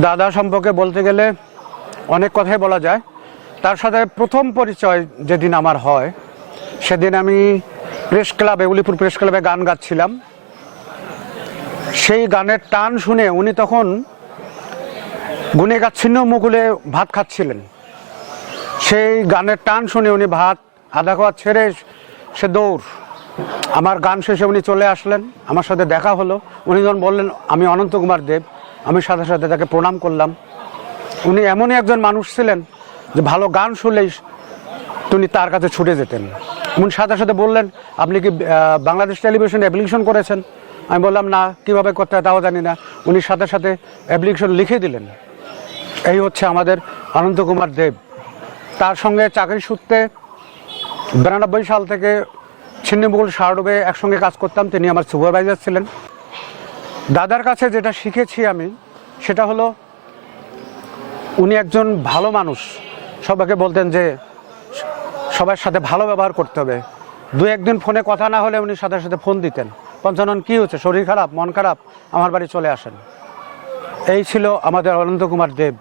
দাদা সম্পর্কে বলতে গেলে অনেক কথাই বলা যায়। তার সাথে প্রথম পরিচয় যেদিন আমার হয়, সেদিন আমি প্রেস ক্লাবে, উলিপুর প্রেস ক্লাবে গান গাচ্ছিলাম। সেই গানের টান শুনে উনি তখন গুণেগাচ্ছিন্ন মুকুলে ভাত খাচ্ছিলেন। সেই গানের টান শুনে উনি ভাত আধা খাওয়া ছেড়ে সে দৌড়, আমার গান শেষে উনি চলে আসলেন, আমার সাথে দেখা হলো। উনি যখন বললেন আমি অনন্ত কুমার দেব, আমি সাথে সাথে তাকে প্রণাম করলাম। উনি এমনই একজন মানুষ ছিলেন যে ভালো গান শুনলেই তিনি তার কাছে ছুটে যেতেন। উনি সাথে সাথে বললেন আপনি কি বাংলাদেশ টেলিভিশনে অ্যাপ্লিকেশন করেছেন? আমি বললাম না, কীভাবে করতে হয় তাও জানি না। উনি সাথে সাথে অ্যাপ্লিকেশন লিখে দিলেন। এই হচ্ছে আমাদের অনন্ত কুমার দেব। তার সঙ্গে চাকরি সূত্রে 92 সাল থেকে ছিন্নমুকুল শাহরুবে একসঙ্গে কাজ করতাম। তিনি আমার সুপারভাইজার ছিলেন। দাদার কাছে যেটা শিখেছি আমি, সেটা হলো উনি একজন ভালো মানুষ। সবাইকে বলতেন যে সবার সাথে ভালো ব্যবহার করতে হবে। দু একদিন ফোনে কথা না হলে উনি সাথে সাথে ফোন দিতেন, পঞ্চানন কী হচ্ছে, শরীর খারাপ, মন খারাপ, আমার বাড়ি চলে আসেন। এই ছিল আমাদের অনন্ত কুমার দেব।